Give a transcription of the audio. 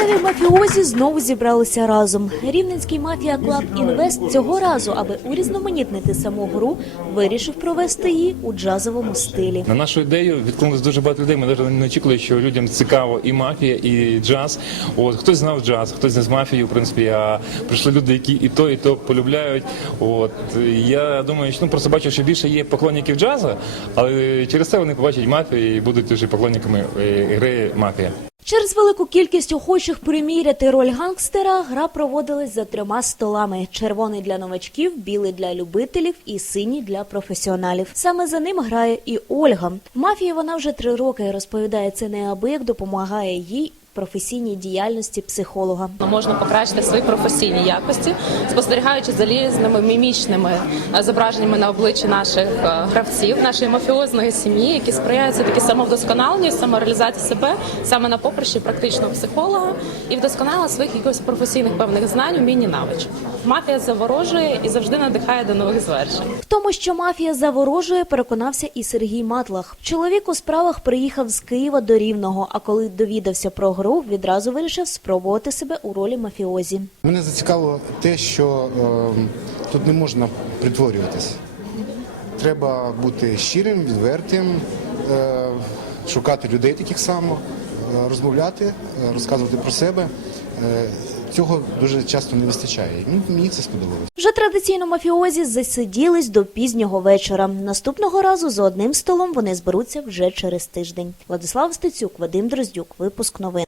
Місцеві мафіозі знову зібралися разом. Рівненський мафія Клаб Інвест цього разу, аби урізноманітнити саму гру, вирішив провести її у джазовому стилі. На нашу ідею відкликнулося дуже багато людей. Ми навіть не очікували, що людям цікаво і мафія, і джаз. От хтось знав джаз, хтось не з мафією. В принципі, а прийшли люди, які і то, і то полюбляють. От я думаю, що ну просто бачу, що більше є поклонників джазу, але через це вони побачать мафію і будуть вже поклонниками е, гри мафія. Через велику кількість охочих приміряти роль гангстера гра проводилась за трьома столами: червоний для новачків, білий для любителів і синій для професіоналів. Саме за ним грає і Ольга. В мафії вона вже три роки розповідає це неабияк допомагає їй. Професійній діяльності психолога Можна покращити свої професійні якості, спостерігаючи за різними мімічними е, зображеннями на обличчі наших е, гравців, нашої мафіозної сім'ї, які сприяють таки самовдосконаленню, самореалізації себе саме на поприщі практичного психолога і вдосконала своїх якихось професійних певних знань, умінь і навичок. Мафія заворожує і завжди надихає до нових звершень. В тому, що мафія заворожує, переконався і Сергій Матлах. Чоловік у справах приїхав з Києва до Рівного, а коли довідався про гру, відразу вирішив спробувати себе у ролі мафіозі. Мене зацікавило те, що е, тут не можна притворюватись. Треба бути щирим, відвертим, е, шукати людей таких само, е, розмовляти, е, розказувати про себе. Е, цього дуже часто не вистачає. Ну, мені це сподобалось. Вже традиційно мафіозі засиділись до пізнього вечора. Наступного разу за одним столом вони зберуться вже через тиждень. Владислав Стецюк, Вадим Дроздюк. Випуск новин.